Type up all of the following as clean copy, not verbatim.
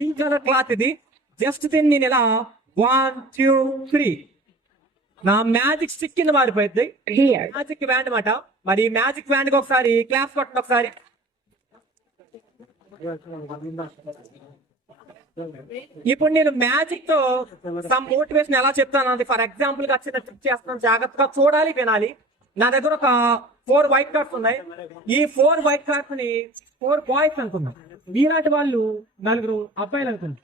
Pink colour cloth ఇది. Just దీన్ని నేను ఇలా 1 2 3 నా మ్యాజిక్ స్టిక్ కింద మారిపోయింది. మ్యాజిక్ వ్యాండ్ అనమాట. మరి మ్యాజిక్ వ్యాండ్ కి ఒకసారి క్లాస్ కొట్టండి ఒకసారి. ఇప్పుడు నేను మ్యాజిక్ తో సమ్ మోటివేషన్ ఎలా చెప్తాను అది ఫర్ ఎగ్జాంపుల్ గా చిన్న ట్రిక్ చేస్తున్నాను. జాగ్రత్తగా చూడాలి, వినాలి. నా దగ్గర ఒక 4 వైట్ కార్డ్స్ ఉన్నాయి. ఈ 4 వైట్ కార్డ్స్ ని 4 బాయ్స్ అనుకుందాం. మీలాంటి వాళ్ళు 4 అబ్బాయిలు అనుకుందాం.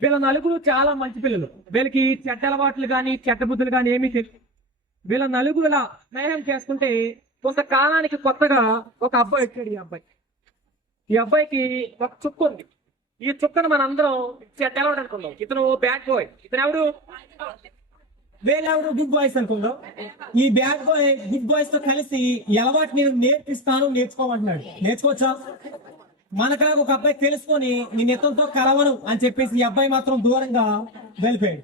వీళ్ళ 4 చాలా మంచి పిల్లలు. వీళ్ళకి చెడ్డ అలవాట్లు కానీ చెడ్డ బుద్ధులు కానీ ఏమీ తెలియదు. వీళ్ళ 4 ఇలా స్నేహం చేసుకుంటే కొంతకాలానికి కొత్తగా ఒక అబ్బాయి వచ్చాడు. ఈ అబ్బాయికి ఒక చుక్క ఉంది. ఈ చుక్కను మనందరం చెడ్డ అలవాటు అనుకుందాం. ఇతను బ్యాడ్ బాయ్. ఇతను ఎవరు? వీళ్ళెవరు? గుడ్ బాయ్స్ అనుకుందాం. ఈ బ్యాడ్ బాయ్ గుడ్ బాయ్స్ తో కలిసి అలవాటు నేను నేర్పిస్తాను, నేర్చుకోమంటున్నాడు. నేర్చుకోవచ్చా? మనకలాగా ఒక అబ్బాయి తెలుసుకొని నేను ఇతనితో కలవను అని చెప్పేసి ఈ అబ్బాయి మాత్రం దూరంగా వెళ్ళిపోయాడు.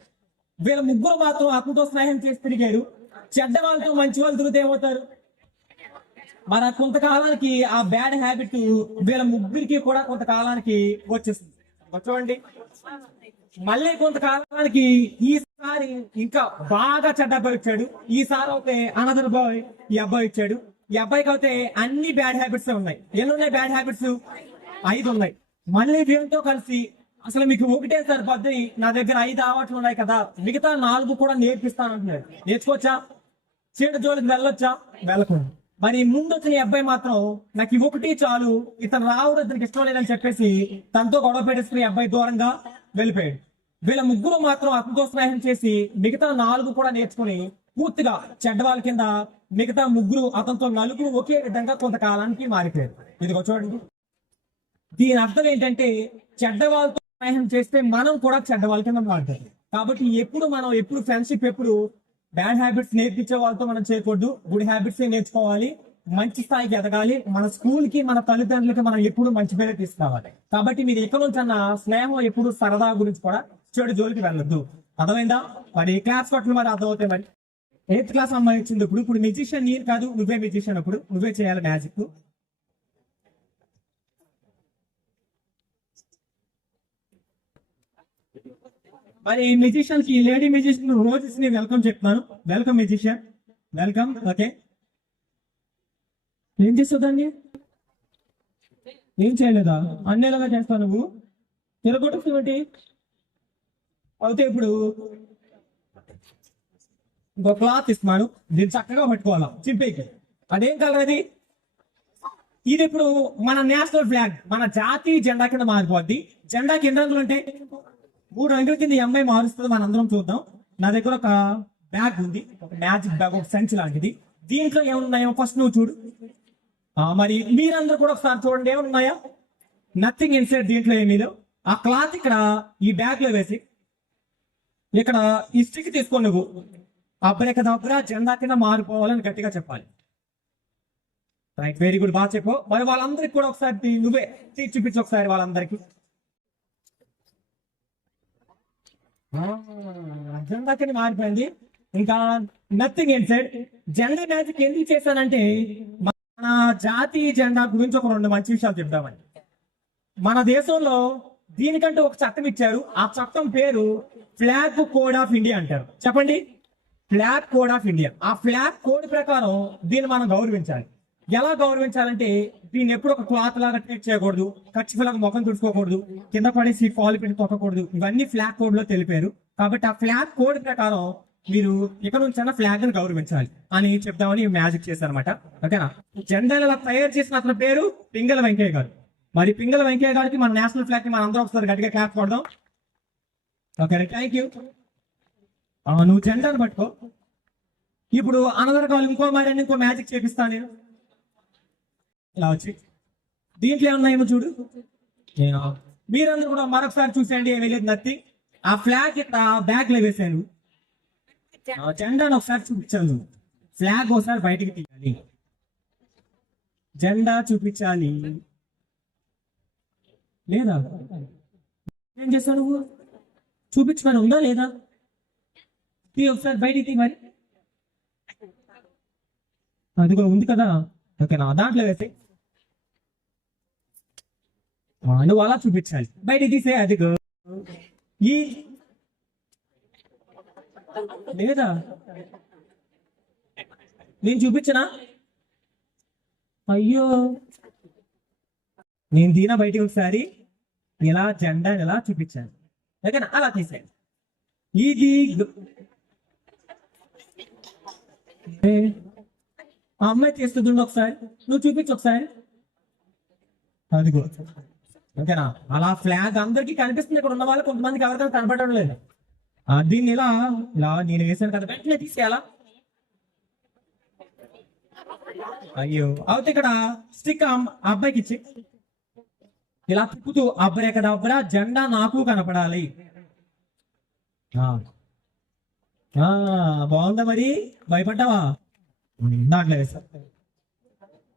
వీళ్ళ ముగ్గురు మాత్రం అతనితో స్నేహం చేసి తిరిగాడు. చెడ్డ వాళ్ళతో మంచి వాళ్ళు తిరిగితే ఏమవుతారు? మన కొంతకాలానికి ఆ బ్యాడ్ హ్యాబిట్ వీళ్ళ ముగ్గురికి కూడా కొంతకాలానికి వచ్చేస్తుంది. చూడండి, మళ్ళీ కొంతకాలానికి ఈసారి ఇంకా బాగా చెడ్డ అబ్బాయి వచ్చాడు. ఈసారి అయితే అనదర్ బాయ్ ఈ అబ్బాయి వచ్చాడు. ఈ అబ్బాయికి అయితే అన్ని బ్యాడ్ హ్యాబిట్స్ ఉన్నాయి. ఎన్ని ఉన్నాయి బ్యాడ్ హ్యాబిట్స్? 5 ఉన్నాయి. మళ్ళీ వీళ్ళతో కలిసి అసలు మీకు ఒకటే సరిపోద్ది, నా దగ్గర 5 అలవాట్లు ఉన్నాయి కదా, మిగతా 4 కూడా నేర్పిస్తాను అంటున్నాడు. నేర్చుకోవచ్చా? చీడ జోలికి వెళ్ళొచ్చా? వెళ్ళకూడదు. మరి ముందు వచ్చిన అబ్బాయి మాత్రం నాకు ఒకటి చాలు, ఇతను రావడం ఇతనికి ఇష్టం లేదని చెప్పేసి తనతో గొడవ పెట్టేసుకుని అబ్బాయి దూరంగా వెళ్ళిపోయాడు. వీళ్ళ ముగ్గురు మాత్రం అతనితో స్నేహం చేసి మిగతా 4 కూడా నేర్చుకుని పూర్తిగా చెడ్డవాళ్ళ కింద మిగతా ముగ్గురు అతనితో 4 ఒకే విధంగా కొంతకాలానికి మారిపోయారు. ఇదిగో చూడండి, దీని అర్థం ఏంటంటే చెడ్డవాళ్ళతో స్నేహం చేస్తే మనం కూడా చెడ్డవాళ్ళ కింద మారుతాం. కాబట్టి ఎప్పుడు ఫ్రెండ్షిప్ ఎప్పుడు బ్యాడ్ హ్యాబిట్స్ నేర్పించే వాళ్ళతో మనం చేయకూడదు. గుడ్ హ్యాబిట్స్ నేర్చుకోవాలి. మంచి స్థాయికి ఎదగాలి. మన స్కూల్ కి మన తల్లిదండ్రులకి మనం ఎప్పుడు మంచి పేరు తీసుకురావాలి. కాబట్టి మీరు ఎక్కడ నుంచి అన్న స్నేహం ఎప్పుడు సరదా గురించి కూడా చెడు జోలికి వెళ్ళొద్దు. అర్థమైందా? మరి క్లాస్ పట్ల మరి అర్థమవుతాయి. మరి 8th క్లాస్ అమ్మాయి వచ్చింది. ఇప్పుడు మ్యూజిషియన్ నేను కాదు, నువ్వే మ్యూజిషియన్. అప్పుడు నువ్వే చేయాలి మ్యాజిక్. మరి మ్యూజిషియన్ కి లేడీ మ్యూజిషియన్ రోజెస్ ని వెల్కమ్ చెప్తున్నాను. Welcome musician, welcome. ఓకే, ఏం చేస్తావు దాన్ని? ఏం చేయలేదా? అన్నేలాగా చేస్తావు నువ్వు. తిరగొట్టుకుంటే అయితే ఇప్పుడు ఇంకో క్లాత్ ఇస్తున్నాను, దీన్ని చక్కగా పట్టుకోవాలా చింపేకి. అదేం కలర్ అది? ఇది ఇప్పుడు మన నేషనల్ ఫ్లాగ్, మన జాతీయ జెండా కింద మారిపోద్ది. జెండాకి ఎన్ని రంగులు ఉంటాయి? 3 రంగుల కింద ఈ అమ్మాయి మారుస్తుంది. మనందరం చూద్దాం. నా దగ్గర ఒక బ్యాగ్ ఉంది, ఒక మ్యాజిక్ బ్యాగ్, ఒక సంచి లాంటిది. దీంట్లో ఏమున్నాయో ఫస్ట్ నువ్వు చూడు. మరి మీరందరూ కూడా ఒకసారి చూడండి, ఏమున్నాయా? Nothing inside. దీంట్లో ఏమీ లేవు. ఆ క్లాత్ ఇక్కడ ఈ బ్యాగ్ లో వేసి ఇక్కడ ఈ స్టిక్ తీసుకో. నువ్వు అబ్రకదబ్రా జెండా కింద మారిపోవాలని గట్టిగా చెప్పాలి. రైట్, వెరీ గుడ్, బాగా చెప్పు. మరి వాళ్ళందరికి కూడా ఒకసారి నువ్వే చూపించు ఒకసారి వాళ్ళందరికి. జెండా కింద మారిపోయింది. ఇంకా నథింగ్ ఇన్సైడ్. జెండా మ్యాజిక్ ఎందుకు చేశానంటే మన జాతీయ జెండా గురించి ఒక 2 మంచి విషయాలు చెప్తామని. మన దేశంలో దీనికంటే ఒక చట్టం ఇచ్చారు. ఆ చట్టం పేరు ఫ్లాగ్ కోడ్ ఆఫ్ ఇండియా అంటారు. చెప్పండి, ఫ్లాగ్ కోడ్ ఆఫ్ ఇండియా. ఆ ఫ్లాగ్ కోడ్ ప్రకారం దీన్ని మనం గౌరవించాలి. ఎలా గౌరవించాలంటే దీన్ని ఎప్పుడు ఒక క్లాత్ లాగా ట్రీట్ చేయకూడదు, ఖర్చులాగా ముఖం తుడుచుకోకూడదు, కింద పడేసి ఫాల్ పెట్టి తొక్కకూడదు. ఇవన్నీ ఫ్లాగ్ కోడ్ లో తెలిపారు. కాబట్టి ఆ ఫ్లాగ్ కోడ్ ప్రకారం మీరు ఇక్కడ నుంచి ఫ్లాగ్ ని గౌరవించాలి అని చెప్తామని మ్యాజిక్ చేశారనమాట. ఓకేనా? జెండాలు ఇలా తయారు చేసిన అతని పేరు పింగళ వెంకయ్య గారు. మరి పింగళ వెంకయ్య గారికి మన నేషనల్ ఫ్లాగ్ ని మనం అందరం ఒకసారి గట్టిగా క్లాప్ కొడదాం. Okay, thank you. నువ్వు జెండాను పట్టుకో. ఇప్పుడు అనదర్ కావాలి ఇంకో మ్యాజిక్ చేపిస్తాను నేను. ఇలా వచ్చి దీంట్లో ఏమున్నాయేమో చూడు. మీరందరూ కూడా మరొకసారి చూసేయండి, ఏమీ లేదు, నథింగ్. ఆ ఫ్లాగ్ ఇక్కడ బ్యాగ్ లో వేసాను. జెండాను ఒకసారి చూపించాను. ఫ్లాగ్ ఒకసారి బయటికి తీయాలి, జెండా చూపించాలి. లేదా ఏం చేస్తావు నువ్వు? చూపించమని ఉందా లేదా? ఒకసారి బయటికి తీ. మరి అదిగో ఉంది కదా. ఓకేనా? దాంట్లో వేసి నువ్వు అలా చూపించాలి. బయటికి తీసే. అదిగో ఈ లేదా నేను చూపించనా? అయ్యో, నేను దీన బయటికి ఒకసారి ఇలా జెండా ఇలా చూపించాను, ఓకేనా? అలా తీసాను. ఇది ఆ అమ్మాయి తీస్తుంది ఒకసారి, నువ్వు చూపించు ఒకసారి. అదిగో, ఓకేనా? అలా ఫ్లాగ్ అందరికీ కనిపిస్తుంది. ఇక్కడ ఉన్న వాళ్ళు కొంతమందికి ఎవరికైనా కనపడడం లేదు. దీన్ని ఇలా ఇలా నేను వేసాను కదా, వెంటనే తీసేయాలా? అయ్యో, అయితే ఇక్కడ స్టిక్ అబ్బాయికి ఇచ్చి ఇలా తిప్పుతూ అబ్బరెకదబ్బరా జెండా నాకు కనపడాలి. బాగుందా మరి? భయపడ్డావా? దాంట్లో వేసా.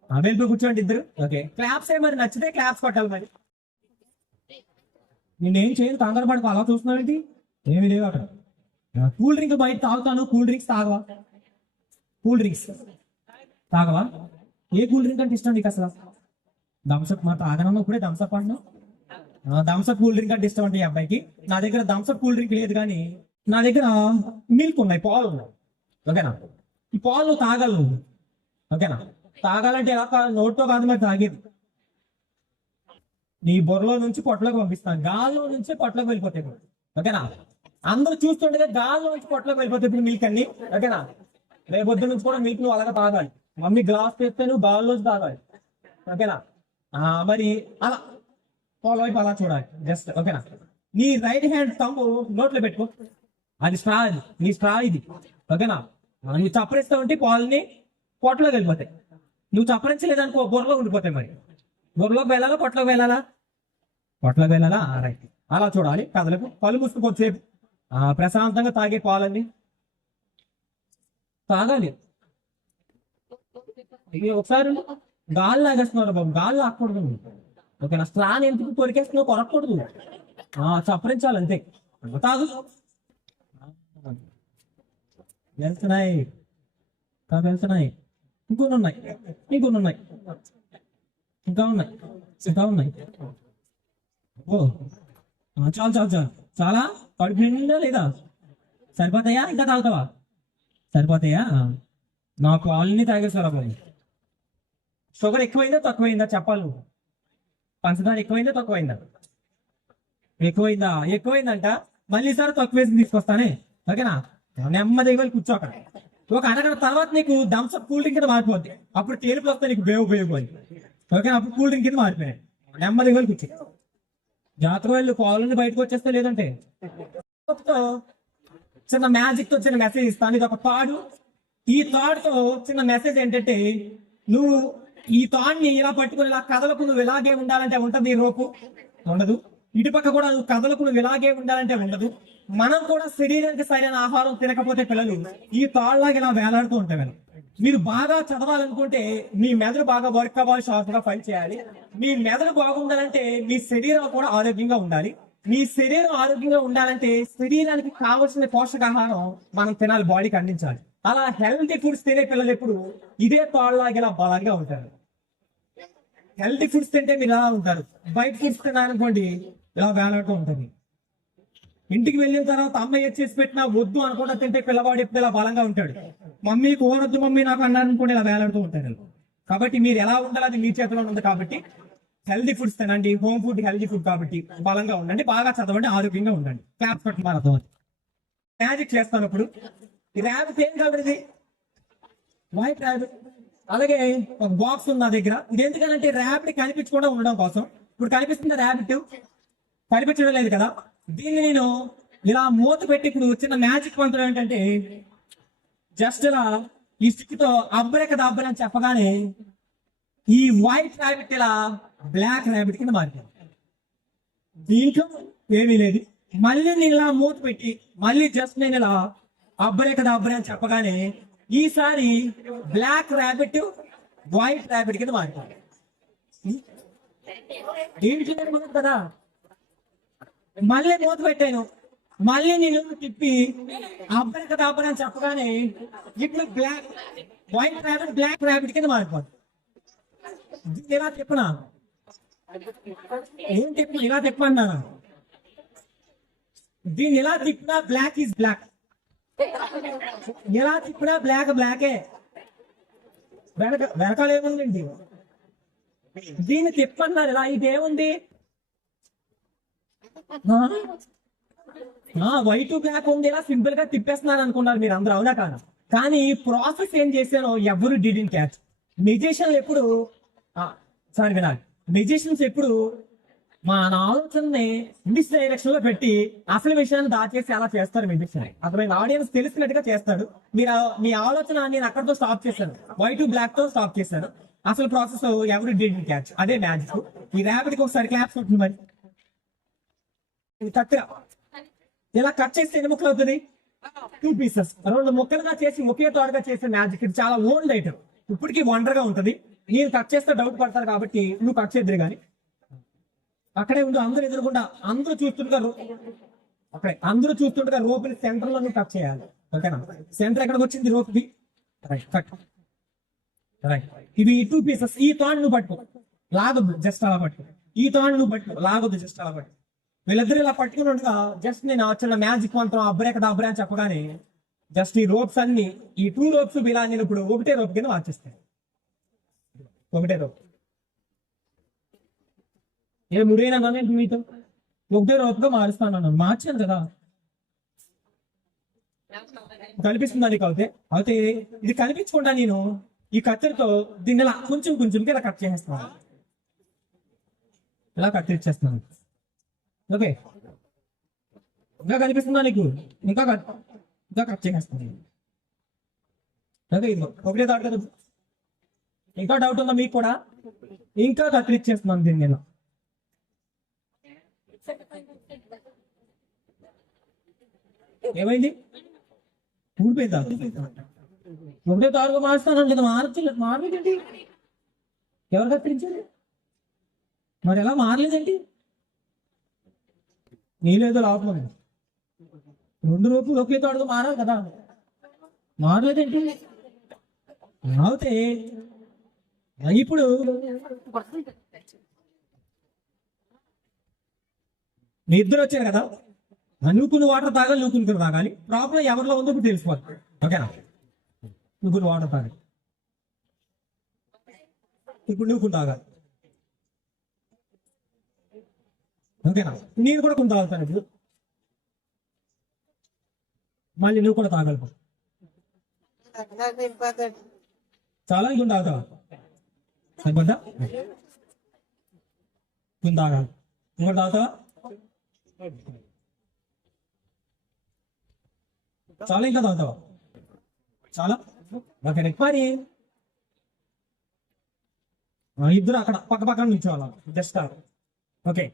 వెళ్ళిపోయి కూర్చోండి ఇద్దరు. ఓకే, క్లాప్స్ మరి నచ్చితే క్లాప్స్ కొట్టాలి. మరి నేనేం చేయను, కంగారు పడుకో. అలా చూస్తున్నావేంటి? ఏమి లేవు అక్కడ. కూల్ డ్రింక్ బయట తాగుతాను. కూల్ డ్రింక్స్ తాగవా? కూల్ డ్రింక్స్ తాగవా? ఏ కూల్ డ్రింక్ అంటే ఇష్టం నీకు అసలు? థమ్స్అప్. మా తాగనమ్మా ఇప్పుడే థమ్స్అప్ అన్నా. థమ్స్అప్ కూల్ డ్రింక్ అంటే ఇష్టం అంటే ఈ అబ్బాయికి. నా దగ్గర థమ్స్అప్ కూల్ డ్రింక్ లేదు, కానీ నా దగ్గర మిల్క్ ఉన్నాయి, పాలు ఉన్నాయి, ఓకేనా? ఈ పాలు నువ్వు తాగలు, ఓకేనా? తాగాలంటే ఎలా నోట్తో కాదు మరి తాగేది. నీ బొర్రలో నుంచి పొట్టలోకి పంపిస్తాను, గాల్లో నుంచి పొట్టలోకి వెళ్ళిపోతాయి, ఓకేనా? అందరూ చూస్తుండగా గాల్లో నుంచి పొట్టలోకి వెళ్ళిపోతాయి ఇప్పుడు మిల్క్ అన్ని, ఓకేనా? రేపొద్దు నుంచి కూడా మిల్క్ నువ్వు అలాగా తాగాలి. మమ్మీ గ్లాస్ తెస్తే నువ్వు గాల్లోంచి తాగాలి, ఓకేనా? మరి అలా పాల వైపు అలా చూడాలి జస్ట్, ఓకేనా? నీ రైట్ హ్యాండ్ తమ్ము నోట్లో పెట్టుకో. అది స్ట్రా, నీ స్ట్రా ఇది, ఓకేనా? నువ్వు చప్పరిస్తూ ఉంటే పాలని పొట్టలోకి వెళ్ళిపోతాయి. నువ్వు చప్పరించలేదనుకో బొర్రలో ఉండిపోతాయి. మరి బొర్రలోకి వెళ్ళాలా, పొట్టలోకి వెళ్ళాలా? పొట్టలోకి వెళ్ళాలా? రైట్. అలా చూడాలి. కదలకు పళ్ళు మూసుకుపోసేపు ప్రశాంతంగా తాగే పాలన్నీ తాగాలి. ఒకసారి గాలి లాగేస్తున్నారు బాబు, గాలి లాక్కూడదు, ఓకేనా? స్ట్రాన్ ఎందుకు కొరికేస్తున్నావు? కొరకూడదు, చప్పరించాలి అంతే. తాగు. వెళ్తున్నాయి, వెళ్తున్నాయి. ఇంకొన్ని ఉన్నాయి, ఇంకొన్ని ఉన్నాయి, ఇంకా ఉన్నాయి, ఇంకా ఉన్నాయి. ఓ చాలు చాలు చాలు. చాలా కడుపు నిండా లేదా? సరిపోతాయా? ఇంకా తాగుతావా? సరిపోతాయా? నా పాలని తాగేసారా బాబు? షుగర్ ఎక్కువైందా తక్కువైందా చెప్పాలి నువ్వు. పంచదార ఎక్కువైందా తక్కువైందా? ఎక్కువైందా? ఎక్కువైందంట. మళ్ళీ సార్ తక్కువ వేసి తీసుకొస్తానే, ఓకేనా? నెమ్మదిగా వెళ్ళి కూర్చో అక్కడ. ఒక అరగంట తర్వాత నీకు థమ్స్అప్ కూల్ డ్రింక్ కింద మారిపోద్ది. అప్పుడు తేలిపు వస్తే నీకు బేవు, ఓకే? అప్పుడు కూల్ డ్రింక్ కింద మారిపోయాయి. నెమ్మదిగా వెళ్ళి కూర్చో. జాతర వాళ్ళు కాలనీ బయటకు వచ్చేస్తే, లేదంటే చిన్న మ్యాజిక్ తో చిన్న మెసేజ్ ఇస్తాను. ఇది ఒక తాడు. ఈ తాడుతో చిన్న మెసేజ్ ఏంటంటే, నువ్వు ఈ తాడుని ఇలా పట్టుకుని ఇలా కదలకు నువ్వు ఇలాగే ఉండాలంటే ఉంటుంది. ఈ రోపు ఉండదు. ఇటుపక్క కూడా నువ్వు కదలకు నువ్వు ఇలాగే ఉండాలంటే ఉండదు. మనం కూడా శరీరానికి సరైన ఆహారం తినకపోతే పిల్లలు ఈ తాళ్ళలాగా ఇలా వేలాడుతూ ఉంటాయి. మీరు బాగా చదవాలనుకుంటే మీ మెదడు బాగా వర్క్ అవ్వాలి, షార్ప్ గా పని చేయాలి. మీ మెదడు బాగుండాలంటే మీ శరీరం కూడా ఆరోగ్యంగా ఉండాలి. మీ శరీరం ఆరోగ్యంగా ఉండాలంటే శరీరానికి కావలసిన పోషకాహారం మనం తినాలి, బాడీకి అందించాలి. అలా హెల్తీ ఫుడ్స్ తినే పిల్లలు ఎప్పుడు ఇదే తాళ్ళలాగా ఇలా బలంగా ఉంటారు. హెల్తీ ఫుడ్స్ తింటే మీరు ఇలా ఉంటారు. బయట ఫుడ్స్ తినాలనుకోండి ఇలా వేలాడుతూ ఉంటుంది. ఇంటికి వెళ్ళిన తర్వాత అమ్మ ఏది చేసి పెట్టినా వద్దు అనుకుంటా తింటే పిల్లవాడు ఎప్పుడు ఇలా బలంగా ఉంటాడు. మమ్మీ కోరొద్దు మమ్మీ నాకు అన్నారు అనుకోండి ఇలా వేలాడుతూ ఉంటాడు. కాబట్టి మీరు ఎలా ఉండాలి అది మీ చేతిలో ఉంది. కాబట్టి హెల్దీ ఫుడ్స్ తినండి. హోమ్ ఫుడ్ హెల్దీ ఫుడ్ కాబట్టి బలంగా ఉండండి, బాగా చదవండి, ఆరోగ్యంగా ఉండండి. క్లాప్స్ పెట్టి మారతాం. మ్యాజిక్ చేస్తాను ఇప్పుడు. ఈ ర్యాబిట్ ఏం కలర్ ఇది? White rabbit. అలాగే ఒక బాక్స్ ఉంది నా దగ్గర. ఇది ఎందుకంటే ర్యాబిట్ కనిపించకుండా ఉండడం కోసం. ఇప్పుడు కనిపిస్తుంది ర్యాబిట్, కనిపించడం లేదు కదా. దీన్ని నేను ఇలా మూత పెట్టి ఇప్పుడు చిన్న మ్యాజిక్ మంత్రం ఏంటంటే, జస్ట్ ఇలా ఈ స్టిక్ తో అబ్బరెకదబ్బర అని చెప్పగానే ఈ వైట్ ర్యాబిట్ ఇలా బ్లాక్ ర్యాబిట్ కింద మారిపోయింది. దీంట్లో ఏమీ లేదు. మళ్ళీ నేను ఇలా మూత పెట్టి మళ్ళీ జస్ట్ నేను ఇలా అబ్బరెకదబ్బర అని చెప్పగానే ఈసారి బ్లాక్ ర్యాబిట్ వైట్ ర్యాబిట్ కింద మారిపోయింది. దీంట్లో కదా. మళ్ళీ మూత పెట్టాను, మళ్ళీ నేను తిప్పి అబ్బరెకదబ్బర అని చెప్పగానే ఇప్పుడు black white rabbit black rabbit కింద మారిపోతుంది. ఇలా తిప్పనా? ఏం తిప్పను? ఇలా తిప్పన్నా దీన్ని ఎలా తిప్పినా బ్లాక్ ఈజ్ బ్లాక్, ఎలా తిప్పినా బ్లాక్ బ్లాకే. వెనకాల ఏముందండి? దీన్ని తిప్పన్నారు ఇలా, ఇదేముంది? వైట్ బ్లాక్ ఉంది, ఇలా సింపుల్ గా తిప్పేస్తున్నారు అనుకున్నారు మీరు అందరూ, అవునా కాదు? కానీ ప్రాసెస్ ఏం చేశానో ఎవరు డిడెంట్ క్యాచ్. మెజిషియన్స్ ఎప్పుడు సారీ వినాలి, మెజిషియన్స్ ఎప్పుడు మా ఆలోచనని మిస్ డైరెక్షన్ లో పెట్టి అసలు విషయాన్ని దాచేసి అలా చేస్తారు మెజిషియన్. అతను ఆడియన్స్ తెలిసినట్టుగా చేస్తాడు. మీరు మీ ఆలోచన నేను అక్కడితో స్టాప్ చేశాను, వైట్ బ్లాక్ తో స్టాప్ చేశాను. అసలు ప్రాసెస్ ఎవరు డిడెంట్ క్యాచ్, అదే మ్యాజిక్. ఈ ర్యాపిడ్ కి ఒకసారి క్లాప్స్ ఉంటుంది. మరి కత్తిర ఇలా కట్ చేస్తే ఎన్ని ముక్కలు అవుతుంది? 2 pieces. 2 ముక్కలుగా చేసి ఒకే తోడుగా చేసే మ్యాజిక్. ఇది చాలా ఓల్డ్ ఐటమ్, ఇప్పటికీ వండర్ గా ఉంటది. నేను కట్ చేస్తే డౌట్ పడతారు కాబట్టి నువ్వు కట్ చేద్దరు కానీ అక్కడే ఉండు. అందరూ ఎదురుకుండా అందరూ చూస్తుంటారు, అక్కడే అందరూ చూస్తుండగా రోప్ ని సెంటర్ లో నువ్వు కట్ చేయాలి. ఓకేనా? సెంటర్ ఎక్కడికి వచ్చింది rope the? Right, cut. Right, ఇవి 2 pieces. ఈ తాడు నువ్వు పట్టుకో, లాగొద్దు, జస్ట్ అలా పట్టుకో. ఈ తాడు నువ్వు పట్టుకో, లాగొద్దు, జస్ట్ అలా పట్టుకో. వీళ్ళిద్దరు ఇలా పట్టుకుని ఉండగా జస్ట్ నేను చిన్న మ్యాజిక్ మంత్రం అబ్రేక డబ్రే అని చెప్పగానే జస్ట్ ఈ రోప్స్ అన్ని, ఈ 2 ropes ఇలా నేను ఇప్పుడు ఒకటే రోప్ కింద మార్చేస్తాను. ఒకటే రోప్ ఏ ముడైనా మీతో ఒకటే రోప్ గా మారుస్తాను. మార్చాను కదా, కనిపిస్తుందా నీకు? అయితే ఇది కనిపించకుండా నేను ఈ కత్తెరతో దీన్ని ఇలా కొంచెం కొంచెంకి ఇలా కట్ చేసేస్తున్నాను. ఇలా కత్తిరిచ్చేస్తున్నాను. ఓకే, ఇంకా కనిపిస్తుందా నీకు? ఇంకా కట్ చేసేస్తుంది. ఓకే, ఇదిగో ఒకటే థాట్ కదా. ఇంకా డౌట్ ఉందా మీకు కూడా? ఇంకా కత్తిరిచ్చేస్తున్నాను దీన్ని నేను. ఏమైంది? ఊడిపోయిందా? ఒకటే తారుగా మారుస్తాను కదా, మారలేదేంటి? ఎవరు కత్తిరించారు? మరి ఎలా మారలేదేంటి? నీలేదో లోపల 2 రూపులు ఒకే తోడుగా మారాలి కదా, మారలేదేంటి? అయితే ఇప్పుడు మీ ఇద్దరు వచ్చారు కదా, నువ్వు వాటర్ తాగాలి, నువ్వు తాగాలి. ప్రాబ్లం ఎవరిలో ఉందో ఇప్పుడు తెలుసుకోవాలి. ఓకేనా? నువ్వు వాటర్ తాగాలి, ఇప్పుడు నువ్వు తాగాలి. ఓకేనా? నేను కూడా కొంత తాగుతాను ఇప్పుడు, మళ్ళీ నువ్వు కూడా తాగాలి. చాలా ఇంకొంత తాగుతావా? సరిపోద్దా? కొంత తాగాలి. ఇంకోటి తాగుతావా? చాలా ఇంకా తాగుతావా? చాలా. ఓకే, మరి ఇద్దరు అక్కడ పక్క పక్కన నిల్చోవాలా, జస్ట్. ఓకే,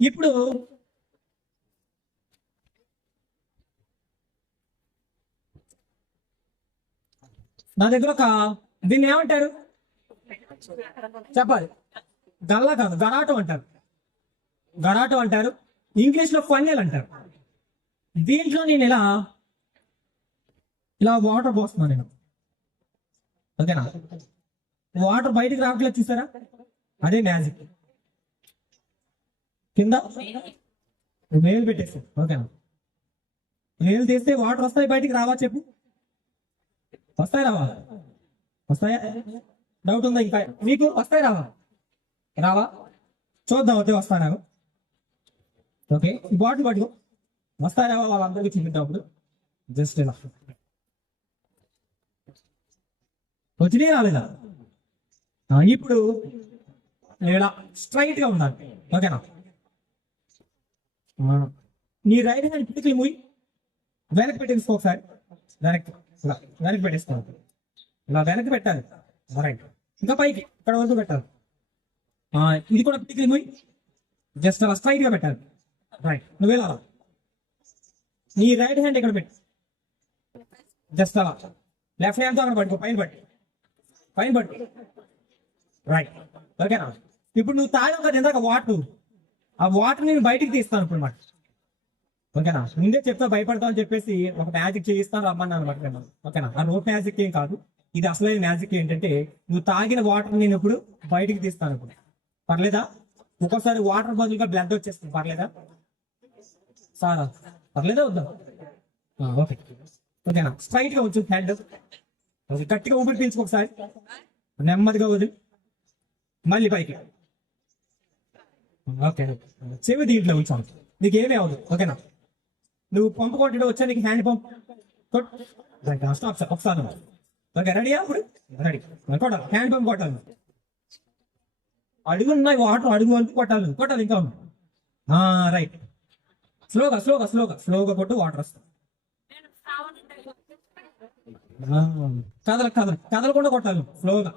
ఇప్పుడు నా దగ్గర దీన్ని ఏమంటారు చెప్పాలి? గల్లా కాదు, గరాటం అంటారు. గరాటం అంటారు, ఇంగ్లీష్ లో ఫన్నెల్ అంటారు. దీంట్లో నేను ఇలా వాటర్ పోస్తున్నాను నేను. ఓకేనా? వాటర్ బయటికి రావట్లేదు, చూసారా? అదే మ్యాజిక్. కింద వేలు పెట్టేసి, ఓకేనా? వేలు తీస్తే వాటర్ వస్తాయి, బయటికి రావా చెప్పు? వస్తాయి రావా? వస్తాయా? డౌట్ ఉందా ఇంకా మీకు? వస్తాయి రావా? రావా? చూద్దాం, అయితే వస్తాను. ఓకే, బాటిల్ పట్టుకో. వస్తాయి రావా వాళ్ళందరికీ చూపించేటప్పుడు జస్ట్ ఇలా వచ్చినాయి, రాలేదా? ఇప్పుడు ఇలా స్ట్రైట్ గా ఉండాలి. ఓకేనా? నీ రైట్ హ్యాండ్ పిటికలు మూయి, వెనక్కి పెట్టేసుకో ఒకసారి. వెనక్కి పెట్టేసుకో, ఇలా వెనక్కి పెట్టాలి. రైట్, ఇంకా పైకి ఇక్కడ వరకు పెట్టాలి. ఇది కూడా పిటికలు మూయి, జస్ట్ అలా స్ట్రైట్ గా పెట్టాలి. రైట్, నువ్వు ఇలా నీ రైట్ హ్యాండ్ ఇక్కడ పెట్టి జస్ట్ అలా లెఫ్ట్ హ్యాండ్ తో అక్కడ పట్టుకో, పైన పట్టు. రైట్, ఓకేనా? ఇప్పుడు నువ్వు తాగావు కదా ఇందాక వాటర్, ఆ వాటర్ నేను బయటికి తీస్తాను ఇప్పుడు మాట. ఓకేనా? ముందే చెప్తా భయపడతావు అని చెప్పేసి ఒక మ్యాజిక్ చేయిస్తాను రమ్మన్నాను అనమాట నేను. ఓకేనా? ఆ రోప్ మ్యాజిక్ ఏం కాదు, ఇది అసలైన మ్యాజిక్ ఏంటంటే నువ్వు తాగిన వాటర్ నేను ఇప్పుడు బయటికి తీస్తాను ఇప్పుడు. పర్లేదా? ఒక్కోసారి వాటర్ బదులుగా బ్లడ్ వచ్చేస్తుంది, పర్లేదా? సారా పర్లేదా వద్దా ఓకే ఓకేనా స్ట్రైట్ గా వచ్చు హ్యాండ్ ఓకే గట్టిగా ఊపిరి పీల్చుకో ఒకసారి నెమ్మదిగా వదిలి మళ్ళీ పైకి ఓకే చెవి దీంట్లో ఉంచాను నీకు ఏమీ అవ్వదు ఓకేనా నువ్వు పంపు కొట్టడం వచ్చా నీకు హ్యాండ్ పంప్ స్టాప్ సార్ ఒకసారి ఓకే రెడీయా ఇప్పుడు రెడీ కొట్టాలి హ్యాండ్ పంప్ కొట్టాలి అడుగు ఉన్నాయి వాటర్ అడుగు వరకు కొట్టాలి కొట్టాలి ఇంకా ఉంది రైట్ స్లోగా స్లోగా స్లోగా స్లోగా కొట్టు వాటర్ వస్తుంది కదలకుండా కొట్టాలి స్లోగా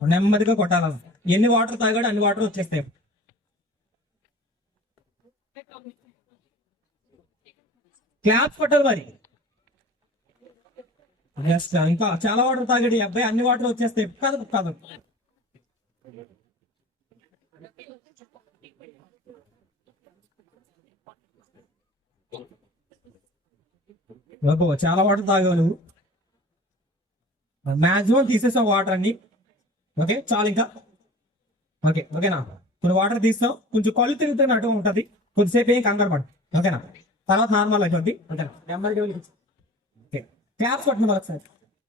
నెమ్మదిగా కొట్టాలి ఎన్ని వాటర్ తాగాడు అన్ని వాటర్ వచ్చేస్తాయి క్లాప్స్ కొట్టాలి మరి ఇంకా చాలా వాటర్ తాగాడు ఈ అబ్బాయి అన్ని వాటర్ వచ్చేస్తాయి కదలు కదలు చాలా వాటర్ తాగావు నువ్వు మాక్సిమం తీసేసావు వాటర్ అన్ని ఓకే చాలు ఇంకా ఓకే ఓకేనా కొన్ని వాటర్ తీస్తావు కొంచెం కళ్ళు తిరుగుతున్నట్టు ఉంటుంది కొద్దిసేపు ఏం కంగారు పడు ఓకేనా తర్వాత నార్మల్ అయిపోద్ది ఓకేనా ఓకే క్లాప్స్ కొట్టిన ఒకసారి